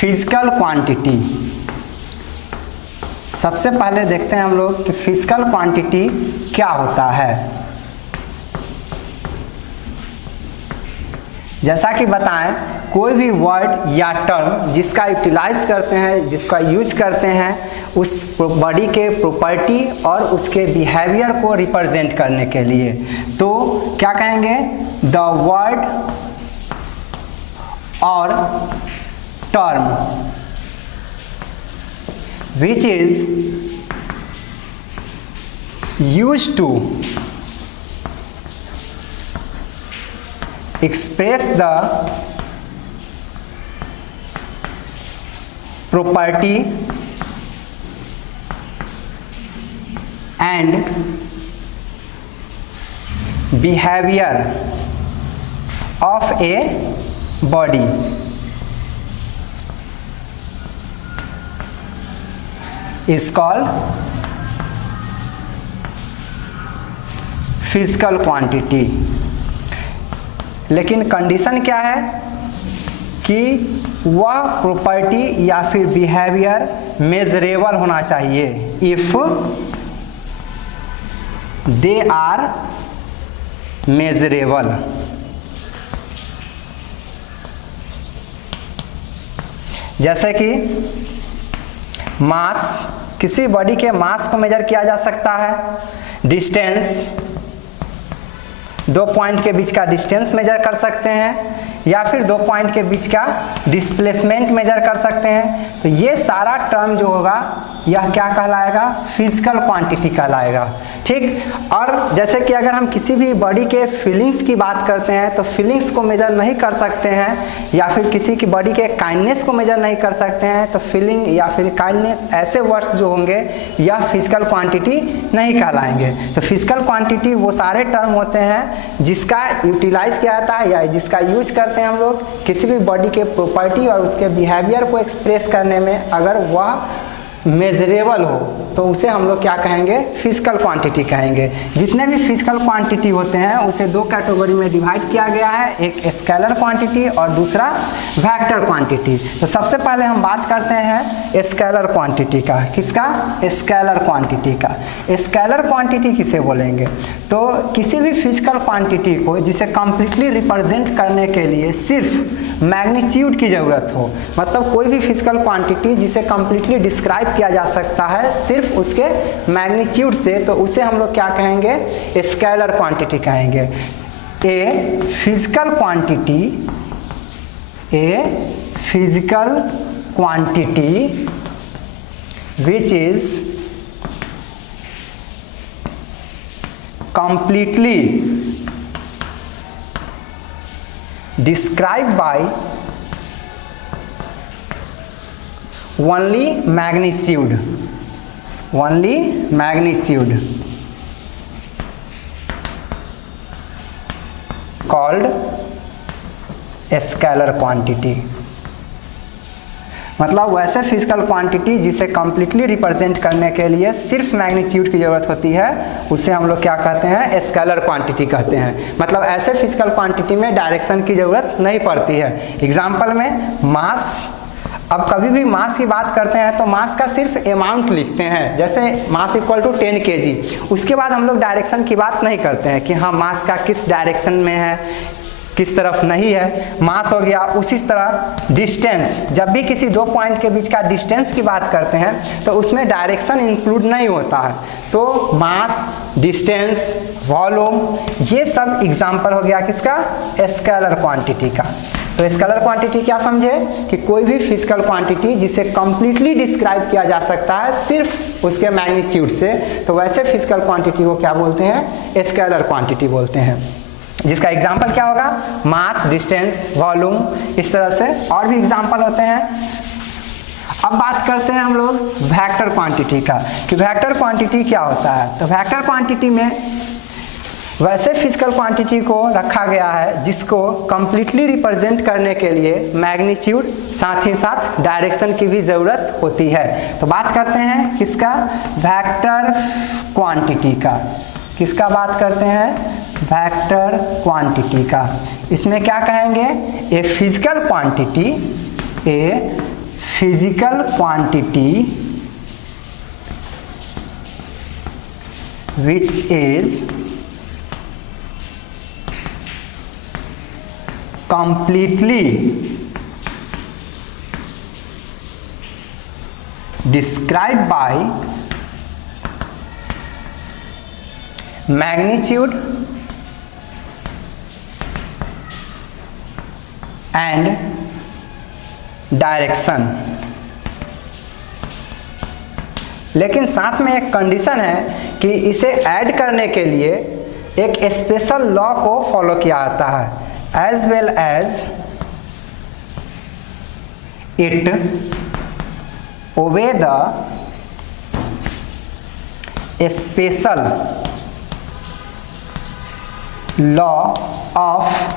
Physical quantity. सबसे पहले देखते हैं हम लोग कि फिजिकल क्वांटिटी क्या होता है। जैसा कि बताएं, कोई भी वर्ड या टर्म जिसका यूटिलाइज करते हैं, जिसका यूज करते हैं उस बॉडी के प्रॉपर्टी और उसके बिहेवियर को रिप्रेजेंट करने के लिए, तो क्या कहेंगे? द वर्ड और term which is used to express the property and behavior of a body is called physical quantity. लेकिन कंडीशन क्या है कि वह प्रॉपर्टी या फिर बिहेवियर मेजरेबल होना चाहिए। If they are measurable. जैसे कि मास, किसी बॉडी के मास को मेजर किया जा सकता है। डिस्टेंस, 2 पॉइंट के बीच का डिस्टेंस मेजर कर सकते हैं, या फिर 2 पॉइंट के बीच का डिस्प्लेसमेंट मेजर कर सकते हैं। तो ये सारा टर्म जो होगा यह क्या कहलाएगा? फिजिकल क्वांटिटी कहलाएगा। ठीक। और जैसे कि अगर हम किसी भी बॉडी के फीलिंग्स की बात करते हैं तो फीलिंग्स को मेजर नहीं कर सकते हैं, या फिर किसी की बॉडी के काइंडनेस को मेजर नहीं कर सकते हैं, तो फीलिंग या फिर काइंडनेस ऐसे वर्ड्स जो होंगे यह फिजिकल क्वांटिटी नहीं कहलाएंगे। तो फिजिकल क्वांटिटी वो सारे टर्म होते हैं जिसका यूटिलाइज किया जाता है या जिसका यूज करते हैं हम लोग किसी भी बॉडी के प्रॉपर्टी और उसके बिहेवियर को एक्सप्रेस करने में। अगर वह मेजरेबल हो तो उसे हम लोग क्या कहेंगे? फिजिकल क्वांटिटी कहेंगे। जितने भी फिजिकल क्वांटिटी होते हैं उसे 2 कैटेगरी में डिवाइड किया गया है, एक स्केलर क्वांटिटी और दूसरा वेक्टर क्वांटिटी। तो सबसे पहले हम बात करते हैं स्केलर क्वांटिटी का। किसका? स्केलर क्वांटिटी का। स्केलर क्वांटिटी किसे बोलेंगे? तो किसी भी फिजिकल क्वांटिटी को जिसे कंप्लीटली रिप्रेजेंट करने के लिए सिर्फ मैग्नीट्यूड की ज़रूरत हो, मतलब कोई भी फिजिकल क्वांटिटी जिसे कंप्लीटली डिस्क्राइब किया जा सकता है सिर्फ उसके मैग्नीट्यूड से, तो उसे हम लोग क्या कहेंगे? स्केलर क्वांटिटी कहेंगे। A physical quantity which is completely described by only magnitude called scalar quantity. मतलब वैसे फिजिकल क्वांटिटी जिसे कंप्लीटली रिप्रेजेंट करने के लिए सिर्फ मैग्नीट्यूड की ज़रूरत होती है उसे हम लोग क्या कहते हैं? स्केलर क्वांटिटी कहते हैं। मतलब ऐसे फिजिकल क्वांटिटी में डायरेक्शन की ज़रूरत नहीं पड़ती है। एग्जाम्पल में मास, अब कभी भी मास की बात करते हैं तो मास का सिर्फ अमाउंट लिखते हैं, जैसे मास इक्वल टू 10 kg। उसके बाद हम लोग डायरेक्शन की बात नहीं करते हैं कि हाँ मास का किस डायरेक्शन में है, किस तरफ नहीं है। मास हो गया। उसी तरह डिस्टेंस, जब भी किसी 2 पॉइंट के बीच का डिस्टेंस की बात करते हैं तो उसमें डायरेक्शन इंक्लूड नहीं होता है। तो मास, डिस्टेंस, वॉल्यूम, ये सब एग्जाम्पल हो गया किसका? स्केलर क्वांटिटी का। तो स्केलर क्वांटिटी क्या समझे कि कोई भी फिजिकल क्वांटिटी जिसे कंप्लीटली डिस्क्राइब किया जा सकता है सिर्फ उसके मैग्नीट्यूड से, तो वैसे फिजिकल क्वांटिटी को क्या बोलते हैं? स्केलर क्वांटिटी बोलते हैं। जिसका एग्जाम्पल क्या होगा? मास, डिस्टेंस, वॉल्यूम, इस तरह से और भी एग्जाम्पल होते हैं। अब बात करते हैं हम लोग वेक्टर क्वांटिटी का कि वेक्टर क्वांटिटी क्या होता है। तो वेक्टर क्वांटिटी में वैसे फिजिकल क्वांटिटी को रखा गया है जिसको कंप्लीटली रिप्रेजेंट करने के लिए मैग्नीट्यूड साथ ही साथ डायरेक्शन की भी ज़रूरत होती है। तो बात करते हैं किसका? वेक्टर क्वांटिटी का। किसका बात करते हैं? वेक्टर क्वांटिटी का। इसमें क्या कहेंगे? A physical quantity physical quantity which is completely described by magnitude and direction. लेकिन साथ में एक कंडीशन है कि इसे ऐड करने के लिए एक स्पेशल लॉ को फॉलो किया जाता है, as well as it obey the special law of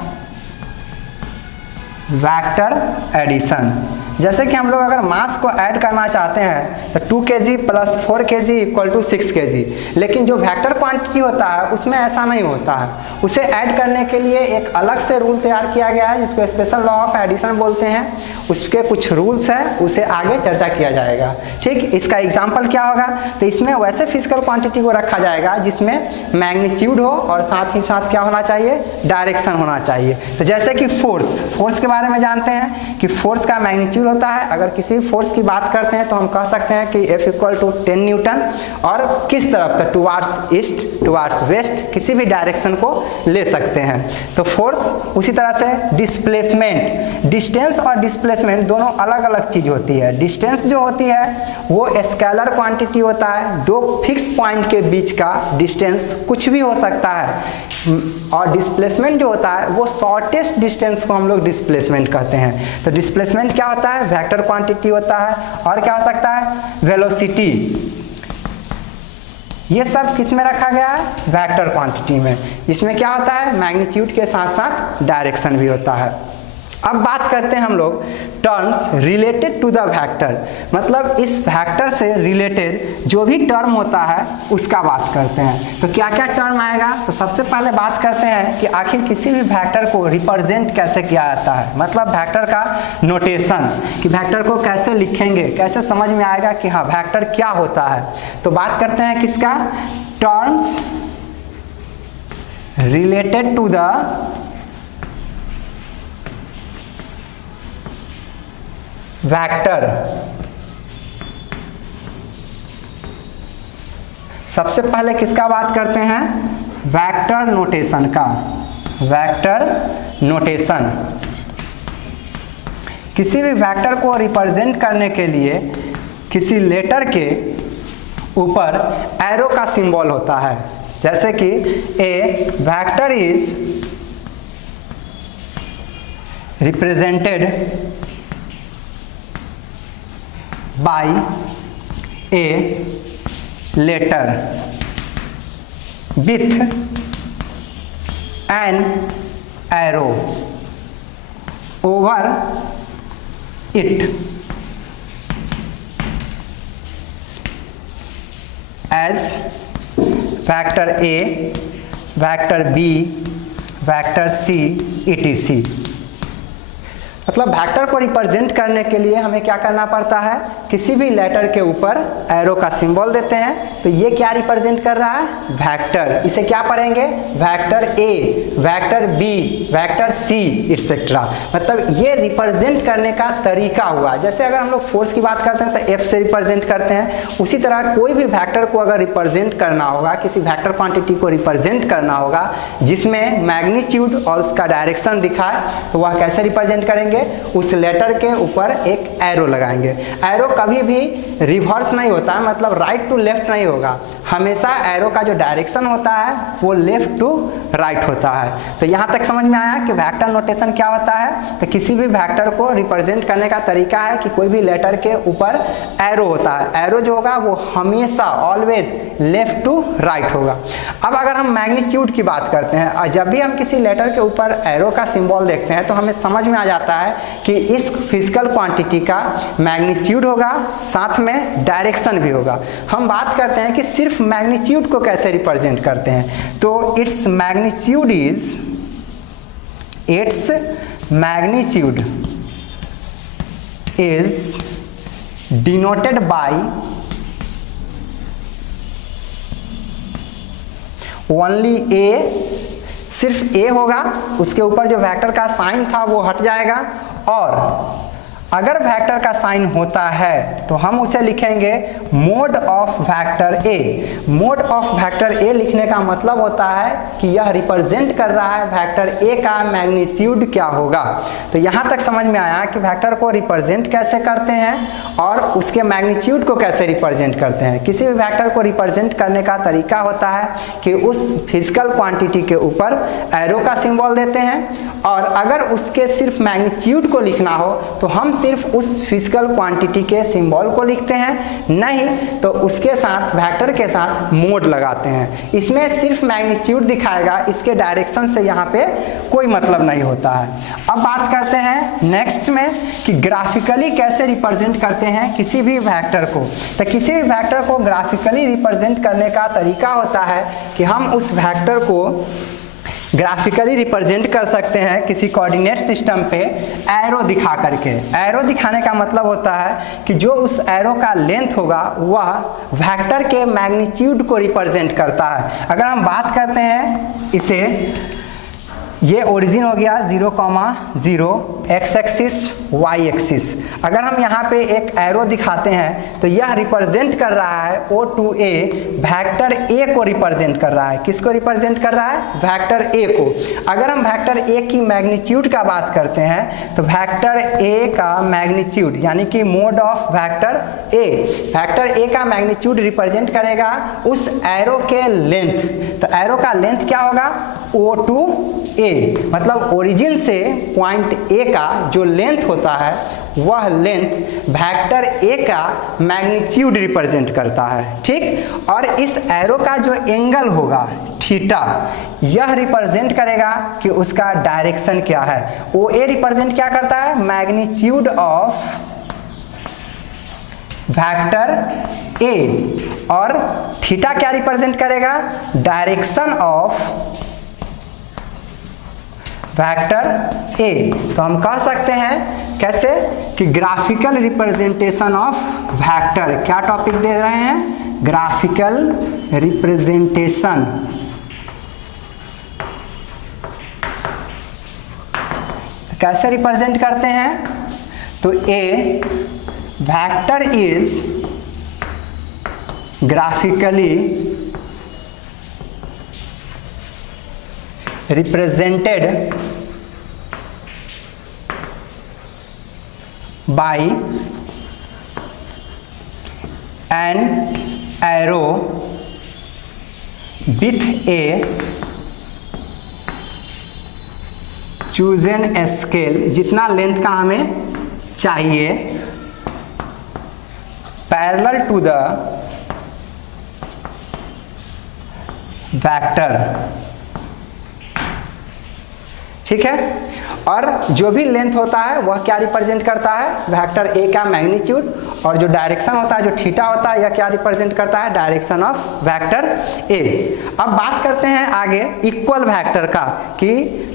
vector addition. जैसे कि हम लोग अगर मास को ऐड करना चाहते हैं तो 2 kg plus 4 kg equal to 6 kg, लेकिन जो वेक्टर क्वांटिटी होता है उसमें ऐसा नहीं होता है। उसे ऐड करने के लिए एक अलग से रूल तैयार किया गया है जिसको स्पेशल लॉ ऑफ एडिशन बोलते हैं। उसके कुछ रूल्स हैं, उसे आगे चर्चा किया जाएगा। ठीक, इसका एग्जाम्पल क्या होगा? तो इसमें वैसे फिजिकल क्वांटिटी को रखा जाएगा जिसमें मैग्नीट्यूड हो और साथ ही साथ क्या होना चाहिए? डायरेक्शन होना चाहिए। तो जैसे कि फोर्स के बारे में जानते हैं कि फोर्स का मैग्नीट्यूड होता है। अगर किसी फोर्स की बात करते हैं तो हम कह सकते हैं कि F इक्वल टू 10 न्यूटन, और किस तरफ? तो टुवार्ड्स ईस्ट, टुवार्ड्स वेस्ट, किसी भी डायरेक्शन को ले सकते हैं। तो फोर्स, उसी तरह से डिस्प्लेसमेंट, डिस्टेंस और डिस्प्लेसमेंट दोनों अलग अलग चीज होती है। डिस्टेंस जो होती है वो स्केलर क्वांटिटी होता है, दो फिक्स पॉइंट के बीच का डिस्टेंस कुछ भी हो सकता है, और डिस्प्लेसमेंट जो होता है वो शॉर्टेस्ट डिस्टेंस को हम लोग डिस्प्लेसमेंट कहते हैं। तो डिस्प्लेसमेंट क्या होता है? वेक्टर क्वांटिटी होता है। और क्या हो सकता है? वेलोसिटी। ये सब किस में रखा गया है? वेक्टर क्वांटिटी में। इसमें क्या होता है? मैग्नीट्यूड के साथ साथ डायरेक्शन भी होता है। अब बात करते हैं हम लोग terms related to the vector, मतलब इस वेक्टर से रिलेटेड जो भी टर्म होता है उसका बात करते हैं। तो क्या क्या टर्म आएगा? तो सबसे पहले बात करते हैं कि आखिर किसी भी वेक्टर को रिप्रेजेंट कैसे किया जाता है, मतलब वेक्टर का नोटेशन, कि वेक्टर को कैसे लिखेंगे, कैसे समझ में आएगा कि हाँ वेक्टर क्या होता है। तो बात करते हैं किसका? Terms related to the vector. सबसे पहले किसका बात करते हैं? वेक्टर नोटेशन का। वेक्टर नोटेशन किसी भी वेक्टर को रिप्रेजेंट करने के लिए किसी लेटर के ऊपर एरो का सिंबल होता है। जैसे कि a vector is represented by a letter with an arrow over it as vector A, vector B, vector C, etc. मतलब वेक्टर को रिप्रेजेंट करने के लिए हमें क्या करना पड़ता है? किसी भी लेटर के ऊपर एरो का सिंबल देते हैं। तो ये क्या रिप्रेजेंट कर रहा है? वेक्टर। इसे क्या पढ़ेंगे? Vector A, vector B, vector C etcetera. मतलब ये रिप्रेजेंट करने का तरीका हुआ। जैसे अगर हम लोग फोर्स की बात करते हैं तो एफ से रिप्रेजेंट करते हैं, उसी तरह कोई भी वेक्टर को अगर रिप्रेजेंट करना होगा, किसी वेक्टर क्वांटिटी को रिप्रेजेंट करना होगा जिसमें मैग्नीट्यूड और उसका डायरेक्शन दिखाए, तो वह कैसे रिप्रेजेंट करेंगे? उस लेटर के ऊपर एक एरो लगाएंगे। एरो कभी भी रिवर्स नहीं होता है, मतलब राइट टू लेफ्ट नहीं होगा। हमेशा एरो का जो डायरेक्शन होता है वो लेफ्ट टू राइट होता है। तो यहाँ तक समझ में आया कि वेक्टर नोटेशन क्या होता है? तो किसी भी वेक्टर को रिप्रेजेंट करने का तरीका है कि कोई भी लेटर के ऊपर एरो होता है। एरो जो होगा वो हमेशा ऑलवेज लेफ्ट टू राइट होगा। अब अगर हम मैग्नीट्यूड की बात करते हैं और जब भी हम किसी लेटर के ऊपर एरो का सिंबल देखते हैं तो हमें समझ में आ जाता है कि इस फिजिकल क्वांटिटी का मैग्नीट्यूड होगा, साथ में डायरेक्शन भी होगा। हम बात करते हैं कि सिर्फ मैग्नीट्यूड को कैसे रिप्रेजेंट करते हैं। तो its magnitude is denoted by only a, सिर्फ a होगा, उसके ऊपर जो वेक्टर का साइन था वो हट जाएगा, और अगर वेक्टर का साइन होता है तो हम उसे लिखेंगे mode of vector A. Mode of vector ए लिखने का मतलब होता है कि यह रिप्रेजेंट कर रहा है वेक्टर ए का मैग्नीट्यूड क्या होगा। तो यहाँ तक समझ में आया कि वेक्टर को रिप्रेजेंट कैसे करते हैं और उसके मैग्नीट्यूड को कैसे रिप्रेजेंट करते हैं। किसी भी वेक्टर को रिप्रेजेंट करने का तरीका होता है कि उस फिजिकल क्वांटिटी के ऊपर एरो का सिंबल देते हैं, और अगर उसके सिर्फ मैग्नीट्यूड को लिखना हो तो हम सिर्फ उस फिजिकल क्वांटिटी के सिंबल को लिखते हैं, नहीं तो उसके साथ वेक्टर के साथ मोड लगाते हैं। इसमें सिर्फ मैग्नीट्यूड दिखाएगा, इसके डायरेक्शन से यहाँ पे कोई मतलब नहीं होता है। अब बात करते हैं नेक्स्ट में कि ग्राफिकली कैसे रिप्रेजेंट करते हैं किसी भी वेक्टर को। तो किसी भी वेक्टर को ग्राफिकली रिप्रेजेंट करने का तरीका होता है कि हम उस वेक्टर को ग्राफिकली रिप्रेजेंट कर सकते हैं किसी कोऑर्डिनेट सिस्टम पे एरो दिखा करके। एरो दिखाने का मतलब होता है कि जो उस एरो का लेंथ होगा वह वेक्टर के मैग्नीट्यूड को रिप्रेजेंट करता है। अगर हम बात करते हैं इसे, ये ओरिजिन हो गया 0,0 एक्स एक्सिस वाई एक्सिस। अगर हम यहाँ पे एक एरो दिखाते हैं तो यह रिप्रेजेंट कर रहा है O to A, vector A को रिप्रेजेंट कर रहा है। किसको रिप्रेजेंट कर रहा है? वेक्टर A को। अगर हम वेक्टर A की मैग्नीट्यूड का बात करते हैं तो वेक्टर A का मैग्नीट्यूड यानी कि mode of vector A, vector A का मैग्नीट्यूड रिप्रेजेंट करेगा उस एरो के लेंथ। तो एरो का लेंथ क्या होगा? O to A, मतलब ओरिजिन से पॉइंट A का जो लेंथ होता है वह लेंथ वेक्टर A का मैग्नीट्यूड रिप्रेजेंट करता है। ठीक, और इस एरो का जो एंगल होगा थीटा, यह रिप्रेजेंट करेगा कि उसका डायरेक्शन क्या है। OA रिप्रेजेंट क्या करता है? मैग्नीट्यूड ऑफ वेक्टर A, और थीटा क्या रिप्रेजेंट करेगा? Direction of vector A। तो हम कह सकते हैं कैसे कि ग्राफिकल रिप्रेजेंटेशन ऑफ वेक्टर, क्या टॉपिक दे रहे हैं? Graphical representation. तो कैसे रिप्रेजेंट करते हैं? तो A vector is graphically represented by an arrow with a chosen scale, जितना लेंथ का हमें चाहिए, parallel to the vector। ठीक है, और जो भी लेंथ होता है वह क्या रिप्रेजेंट करता है? वेक्टर A का मैग्नीट्यूड, और जो डायरेक्शन होता है, जो थीटा होता है, यह क्या रिप्रेजेंट करता है? Direction of vector A। अब बात करते हैं आगे इक्वल वेक्टर का, कि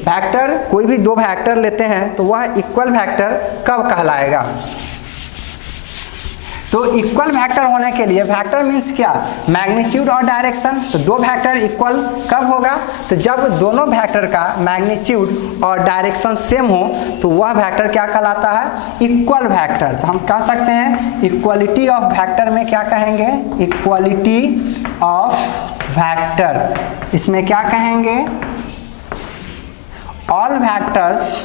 वेक्टर कोई भी दो वेक्टर लेते हैं तो वह इक्वल वेक्टर कब कहलाएगा। तो इक्वल वेक्टर होने के लिए, वेक्टर मीन्स क्या? मैग्नीट्यूड और डायरेक्शन। तो दो वेक्टर इक्वल कब होगा? तो जब दोनों वेक्टर का मैग्नीट्यूड और डायरेक्शन सेम हो तो वह वेक्टर क्या कहलाता है? Equal vector. तो हम कह सकते हैं इक्वलिटी ऑफ वेक्टर में क्या कहेंगे? Equality of vector. इसमें क्या कहेंगे? All vectors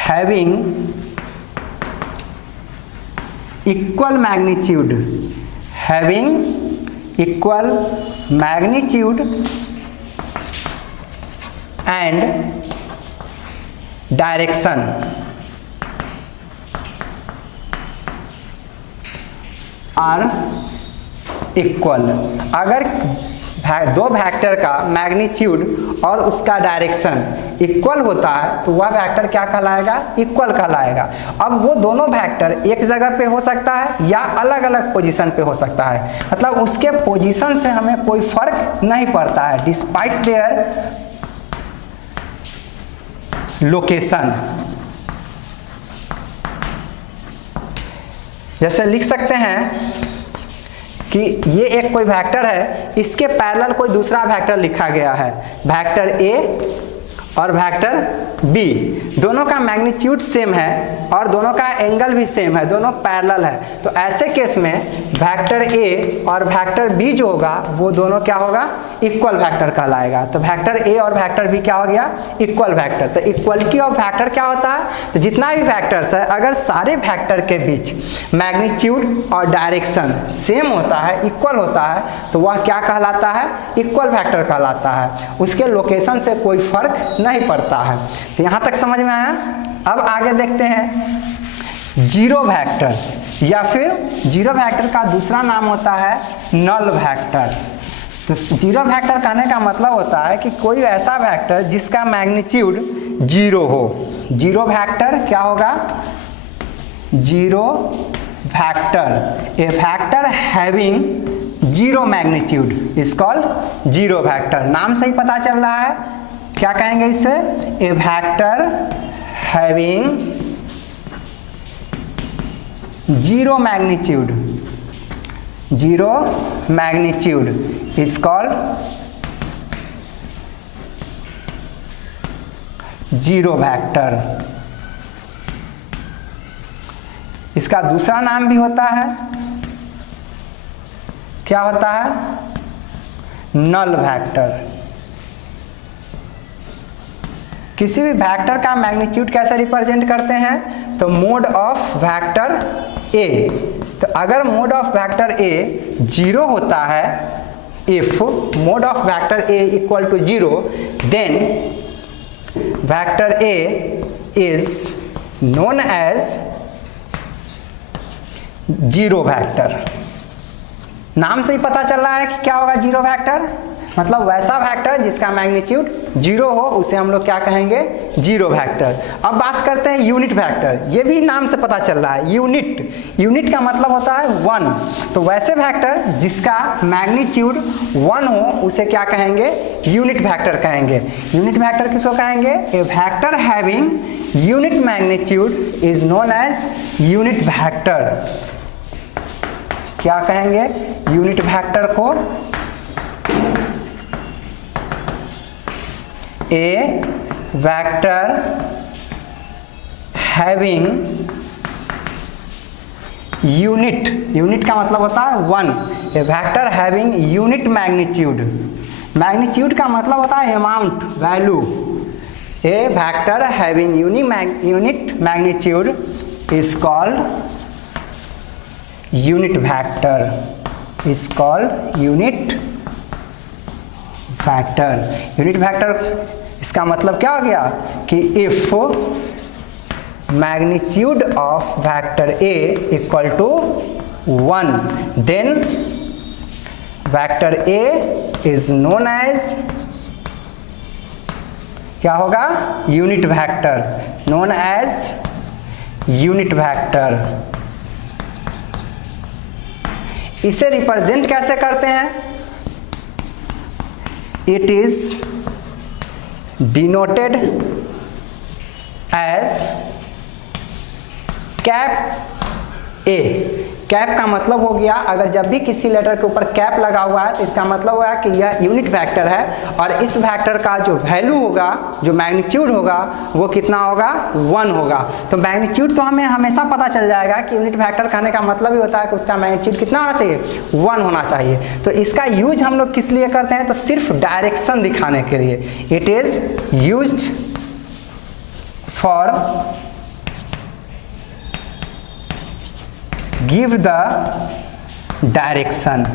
having equal magnitude, having equal magnitude and direction are equal। अगर दो वेक्टर का मैग्नीट्यूड और उसका डायरेक्शन इक्वल होता है तो वह वेक्टर क्या कहलाएगा? इक्वल कहलाएगा। अब वो दोनों वेक्टर एक जगह पे हो सकता है या अलग अलग पोजीशन पे हो सकता है, मतलब उसके पोजीशन से हमें कोई फर्क नहीं पड़ता है, डिस्पाइट देयर लोकेशन। जैसे लिख सकते हैं कि ये एक कोई वेक्टर है, इसके पैरेलल कोई दूसरा वेक्टर लिखा गया है, वेक्टर ए और वेक्टर बी, दोनों का मैग्नीट्यूड सेम है और दोनों का एंगल भी सेम है, दोनों पैरेलल है। तो ऐसे केस में वेक्टर ए और वेक्टर बी जो होगा वो दोनों क्या होगा, इक्वल वेक्टर कहलाएगा। तो वेक्टर ए और वेक्टर बी क्या हो गया, इक्वल वेक्टर। तो इक्वलिटी ऑफ वेक्टर क्या होता है, तो जितना भी वेक्टर्स है अगर सारे वेक्टर के बीच मैग्नीट्यूड और डायरेक्शन सेम होता है, इक्वल होता है, तो वह क्या कहलाता है, इक्वल वेक्टर कहलाता है। उसके लोकेशन से कोई फर्क नहीं पड़ता है। तो यहाँ तक समझ में आया। अब आगे देखते हैं जीरो वेक्टर, या फिर जीरो वेक्टर का दूसरा नाम होता है नल वेक्टर। तो जीरो वेक्टर कहने का मतलब होता है कि कोई ऐसा वेक्टर जिसका मैग्नीट्यूड जीरो हो। जीरो वेक्टर क्या होगा, zero vector, A vector having zero magnitude is called zero vector. नाम से ही पता चल रहा है, क्या कहेंगे इसे, a vector having zero magnitude, zero magnitude is called zero vector. इसका दूसरा नाम भी होता है, क्या होता है, नल वेक्टर। किसी भी वेक्टर का मैग्नीट्यूड कैसे रिप्रेजेंट करते हैं, तो मोड ऑफ वेक्टर ए। तो अगर mod of vector A zero होता है, if mod of vector A equal to zero, then vector A is known as zero vector. नाम से ही पता चल रहा है कि क्या होगा जीरो वेक्टर, मतलब वैसा वेक्टर जिसका मैग्नीट्यूड जीरो हो उसे हम लोग क्या कहेंगे, जीरो वेक्टर। अब बात करते हैं यूनिट वेक्टर। ये भी नाम से पता चल रहा है, यूनिट। यूनिट का मतलब होता है वन। तो वैसे वेक्टर जिसका मैग्नीट्यूड वन हो उसे क्या कहेंगे, यूनिट वेक्टर कहेंगे। यूनिट वेक्टर किसको कहेंगे, a vector having unit magnitude is known as unit vector. क्या कहेंगे, यूनिट वेक्टर को a vector having unit, unit का मतलब होता है one, a vector having unit magnitude. Magnitude का मतलब होता है amount, value. A vector having unit magnitude is called unit vector, is called unit vector. Unit vector इसका मतलब क्या हो गया कि if magnitude of vector A equal to one, then vector A is known as क्या होगा, unit vector, known as unit vector. इसे represent कैसे करते हैं, it is denoted as cap A. Cap का मतलब हो गया, अगर जब भी किसी लेटर के ऊपर कैप लगा हुआ है तो इसका मतलब होगा कि यह यूनिट वेक्टर है और इस वेक्टर का जो वैल्यू होगा, जो मैग्नीट्यूड होगा, वो कितना होगा, वन होगा। तो मैग्नीट्यूड तो हमें हमेशा पता चल जाएगा कि यूनिट वेक्टर कहने का मतलब ही होता है कि उसका मैग्नीट्यूड कितना होना चाहिए, वन होना चाहिए। तो इसका यूज हम लोग किस लिए करते हैं, तो सिर्फ डायरेक्शन दिखाने के लिए। It is used for give the direction,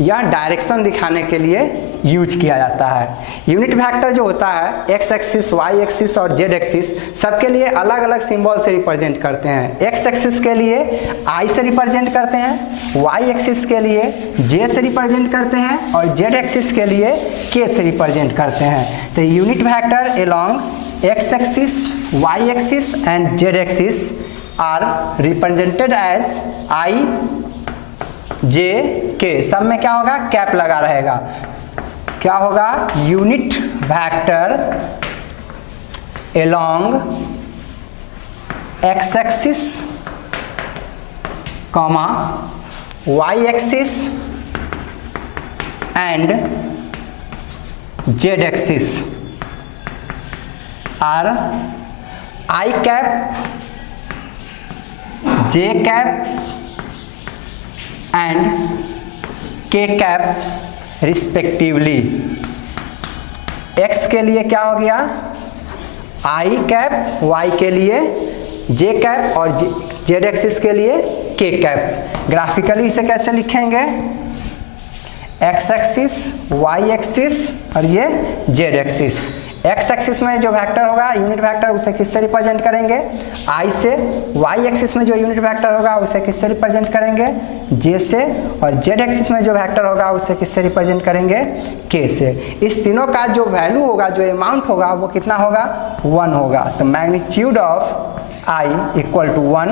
या डायरेक्शन दिखाने के लिए यूज किया जाता है। यूनिट वेक्टर जो होता है एक्स एक्सिस, वाई एक्सिस और जेड एक्सिस सबके लिए अलग अलग सिंबल से रिप्रेजेंट करते हैं। एक्स एक्सिस के लिए आई से रिप्रेजेंट करते हैं, वाई एक्सिस के लिए जे से रिप्रेजेंट करते हैं और जेड एक्सिस के लिए के से रिप्रेजेंट करते हैं। तो unit vector along x axis, y axis and z axis are represented as I, j, k। सब में क्या होगा, कैप लगा रहेगा। क्या होगा, unit vector along X axis comma Y axis and Z axis are I cap, J cap and K cap respectively. X के लिए क्या हो गया आई कैप, वाई के लिए जे कैप और जेड एक्सिस के लिए के कैप। ग्राफिकली इसे कैसे लिखेंगे, एक्स एक्सिस, वाई एक्सिस और ये जेड एक्सिस। एक्स एक्सिस में जो वेक्टर होगा यूनिट वेक्टर उसे किससे रिप्रेजेंट करेंगे, आई से। वाई एक्सिस में जो यूनिट वेक्टर होगा उसे किससे रिप्रेजेंट करेंगे, जे से। और जेड एक्सिस में जो वेक्टर होगा उसे किससे रिप्रेजेंट करेंगे, के से। इस तीनों का जो वैल्यू होगा, जो अमाउंट होगा वो कितना होगा, 1 होगा। तो magnitude of I equal to 1,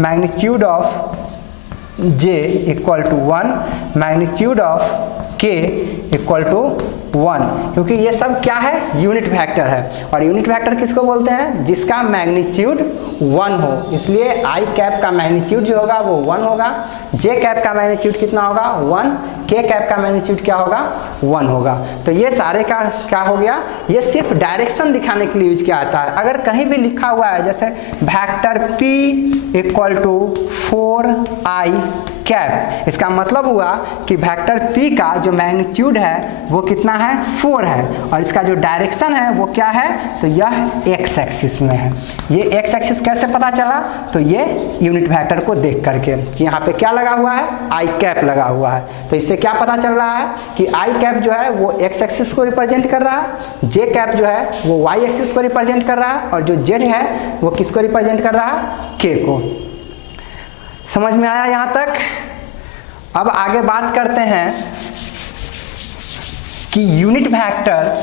magnitude of J equal to 1, magnitude of K equal to 1, क्योंकि ये सब क्या है, यूनिट वेक्टर है। और यूनिट वेक्टर किसको बोलते हैं, जिसका मैग्नीट्यूड 1 हो। इसलिए आई कैप का मैग्नीट्यूड जो होगा वो 1 होगा, जे कैप का मैग्नीट्यूड कितना होगा 1, के कैप का मैग्नीट्यूड क्या होगा 1 होगा। तो ये सारे का क्या हो गया, ये सिर्फ डायरेक्शन दिखाने के लिए यूज किया जाता है। अगर कहीं भी लिखा हुआ है जैसे vector P equal to 4i cap, इसका मतलब हुआ कि वेक्टर P का जो मैग्नीट्यूड है वो कितना है, 4 है। और इसका जो डायरेक्शन है वो क्या है, तो यह एक्स एक्सिस में है। ये एक्स एक्सिस कैसे पता चला, तो ये यूनिट वेक्टर को देख करके कि यहाँ पे क्या लगा हुआ है, आई कैप लगा हुआ है। तो इससे क्या पता चल रहा है कि आई कैप जो है वो एक्स एक्सिस को रिप्रेजेंट कर रहा है, जे कैप जो है वो वाई एक्सिस को रिप्रेजेंट कर रहा है, और जो जेड है वो किसको रिप्रेजेंट कर रहा है, के को। समझ में आया यहाँ तक। अब आगे बात करते हैं कि यूनिट वेक्टर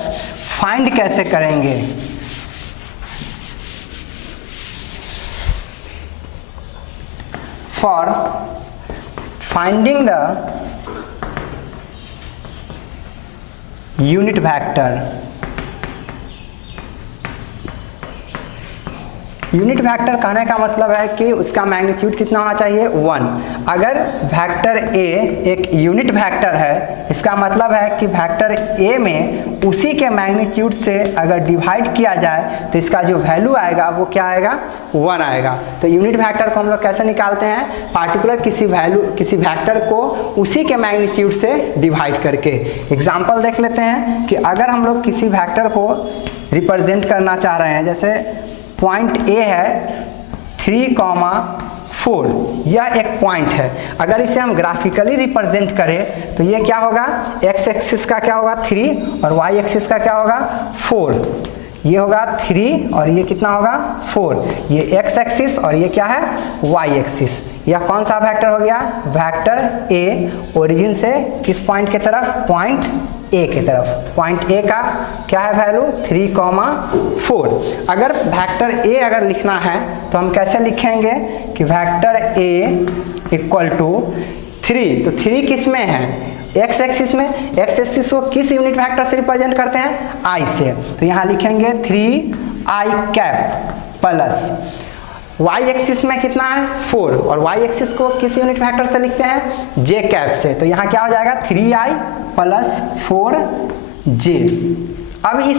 फाइंड कैसे करेंगे। For finding the unit vector, unit vector कहने का मतलब है कि उसका मैग्नीट्यूड कितना होना चाहिए, 1। अगर वेक्टर ए एक यूनिट वेक्टर है, इसका मतलब है कि वेक्टर ए में उसी के मैग्नीट्यूड से अगर डिवाइड किया जाए तो इसका जो वैल्यू आएगा वो क्या आएगा, 1 आएगा। तो यूनिट वेक्टर को हम लोग कैसे निकालते हैं, पार्टिकुलर किसी वेक्टर को उसी के मैग्नीट्यूड से डिवाइड करके। एग्जाम्पल देख लेते हैं कि अगर हम लोग किसी वेक्टर को रिप्रेजेंट करना चाह रहे हैं, जैसे पॉइंट ए है 3,4, यह एक पॉइंट है। अगर इसे हम ग्राफिकली रिप्रेजेंट करें तो ये क्या होगा, एक्स एक्सिस का क्या होगा 3 और वाई एक्सिस का क्या होगा 4। ये होगा 3 और ये कितना होगा 4। ये एक्स एक्सिस और ये क्या है वाई एक्सिस। यह कौन सा वेक्टर हो गया, वेक्टर ए, ओरिजिन से किस पॉइंट की तरफ, पॉइंट ए की तरफ। पॉइंट ए का क्या है वैल्यू 3,4। अगर वेक्टर ए अगर लिखना है तो हम कैसे लिखेंगे कि वेक्टर ए इक्वल टू 3। तो 3 किस में है, एक्स एक्सिस में। एक्स एक्सिस को किस यूनिट वेक्टर से रिप्रेजेंट करते हैं, आई से। तो यहाँ लिखेंगे 3i cap plus Y axis में कितना है 4, और वाई एक्सिस को किस यूनिट वेक्टर से लिखते हैं, जे कैप से। तो यहाँ क्या हो जाएगा 3i प्लस 4j। अब इस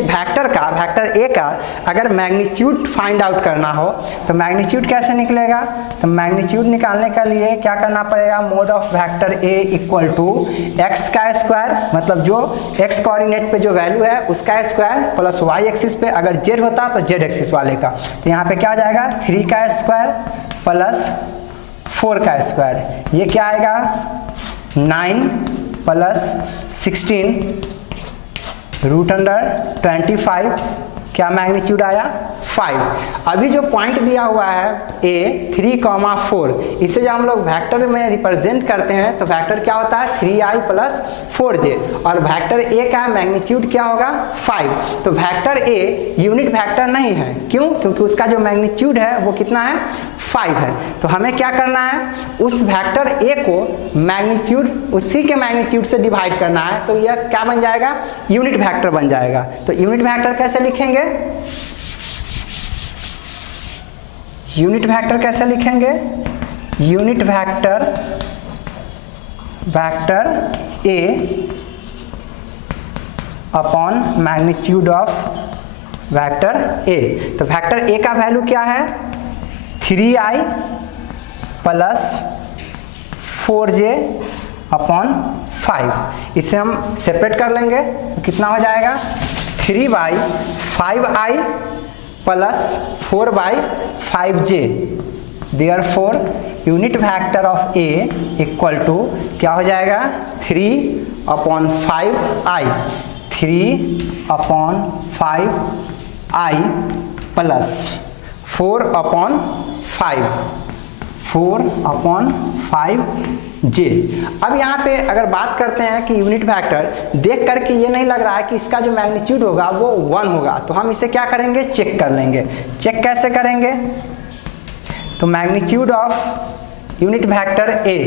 वेक्टर का, वेक्टर ए का अगर मैग्नीट्यूड फाइंड आउट करना हो तो मैग्नीट्यूड कैसे निकलेगा, तो मैग्नीट्यूड निकालने के लिए क्या करना पड़ेगा, mod of vector A equal to X का स्क्वायर, मतलब जो एक्स कोऑर्डिनेट पे जो वैल्यू है उसका स्क्वायर, प्लस वाई एक्सिस पे अगर जेड होता तो जेड एक्सिस वाले का। तो यहाँ पे क्या हो जाएगा 3 का स्क्वायर प्लस 4 का स्क्वायर। ये क्या आएगा 9 प्लस 16 रूट अंडर 25, क्या मैग्नीट्यूड आया 5। अभी जो पॉइंट दिया हुआ है a 3,4, इसे जब हम लोग वेक्टर में रिप्रेजेंट करते हैं तो वेक्टर क्या होता है 3i प्लस 4j, और वेक्टर a का मैग्नीट्यूड क्या होगा 5। तो वेक्टर a यूनिट वेक्टर नहीं है, क्यों, क्योंकि उसका जो मैग्नीट्यूड है वो कितना है 5 है। तो हमें क्या करना है, उस वेक्टर a को मैग्नीट्यूड उसी के मैग्नीट्यूड से डिवाइड करना है। तो यह क्या बन जाएगा, यूनिट वेक्टर बन जाएगा। तो यूनिट वेक्टर कैसे लिखेंगे, यूनिट वेक्टर कैसे लिखेंगे? Unit vector A upon magnitude of vector A. तो वेक्टर ए का वैल्यू क्या है? 3i plus 4j upon 5। इसे हम सेपरेट कर लेंगे तो कितना हो जाएगा? 3/5i plus 4/5j। Therefore unit vector of A equal to क्या हो जाएगा? 3/5i 3/5i plus 4/5j। अब यहाँ पे अगर बात करते हैं कि यूनिट वेक्टर देख करके ये नहीं लग रहा है कि इसका जो मैग्नीट्यूड होगा वो 1 होगा, तो हम इसे क्या करेंगे? चेक कर लेंगे। चेक कैसे करेंगे? तो मैग्नीट्यूड ऑफ यूनिट वेक्टर ए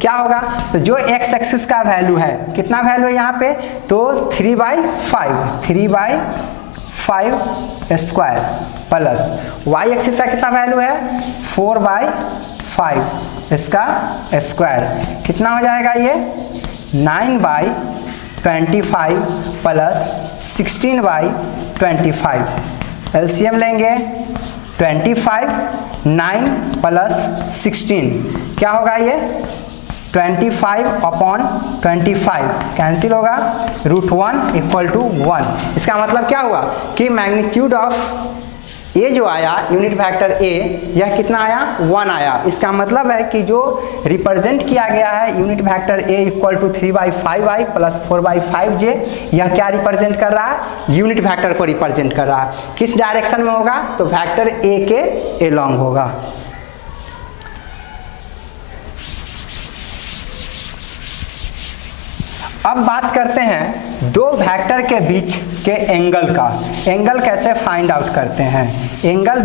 क्या होगा? तो जो एक्स एक्सिस का वैल्यू है, कितना वैल्यू है यहाँ पे? तो 3/5 स्क्वायर प्लस वाई एक्सिस का कितना वैल्यू है? 4/5 इसका स्क्वायर। कितना हो जाएगा ये? 9/25 प्लस 16/25। एलसीएम लेंगे 25, 9 प्लस 16 क्या होगा ये? 25/25 कैंसिल होगा, √1 इक्वल टू 1। इसका मतलब क्या हुआ कि मैग्नीट्यूड ऑफ ए जो आया यूनिट वेक्टर ए, यह कितना आया? 1 आया। इसका मतलब है कि जो रिप्रेजेंट किया गया है unit vector A equal to 3/5i plus 4/5j, यह क्या रिप्रेजेंट कर रहा है? यूनिट वेक्टर को रिप्रेजेंट कर रहा है। किस डायरेक्शन में होगा? तो वेक्टर ए के एलॉन्ग होगा। अब बात करते हैं दो वेक्टर के बीच के एंगल का। एंगल कैसे फाइंड आउट करते हैं? एंगल